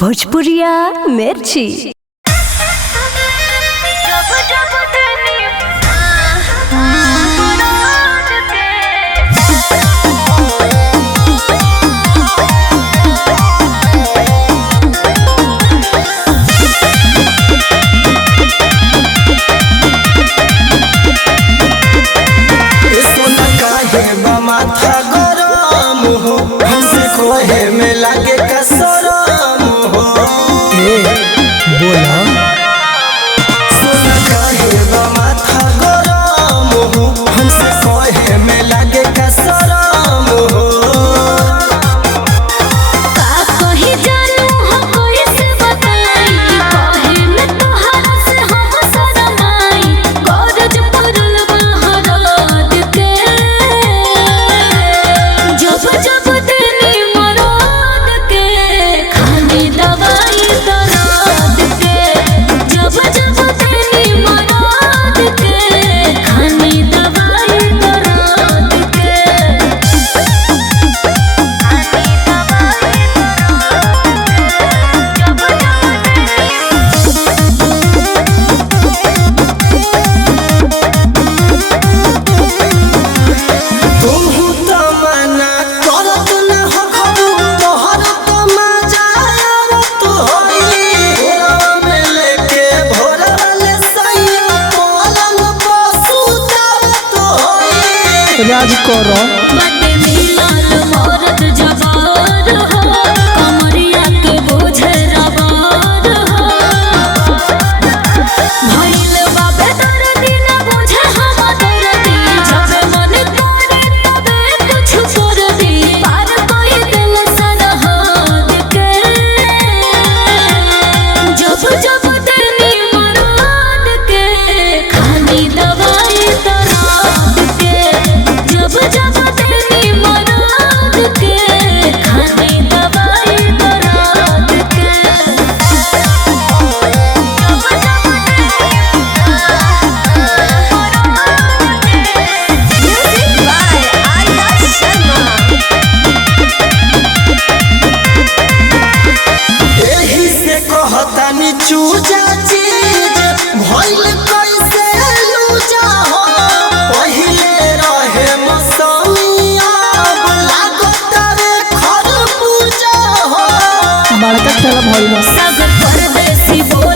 भोजपुरिया मिर्ची। माथा गरम हो हमसे कोहे में लागे कसरम हो बोला सुना काहे माथा गरम हो हमसे कोहे में लागे कसरम हो का कही जानू हो कोई से बताई कहे में तोहरा से हम शरमाई गरज पड़ल बहराद के जब जब तेरी मराद के खाली दवाई दर्द के जब जब तेरी मराद के खाली दवाई दर्द के तुहु तो मना करत न हो खबू तोहर तो मजा आवत होई भोरवा में लेके भोरवा ले सैया पलंग पर सुतावत होई राज करो बटे मिलल मरद जवार हो कमरिया के बोझ रवार हो भइल बाबे दर्दी न बुझे हम दर्दी जब मन करे तबे कुछ कर दी पार कोई दिल सरहद के जब जब तेरी मराद के खाली दवाई दर्द के जब जब तेरी मराद के खाली दवाई दर्द के म्यूजिक बाय आर्या शर्मा एही से कहतानी चूजा चीज भइल कैसे लूजा हो पहिले रहे मौसमी अब लागत रे खरबूजा हो बड़का खेला भइल सब परदेसी बोल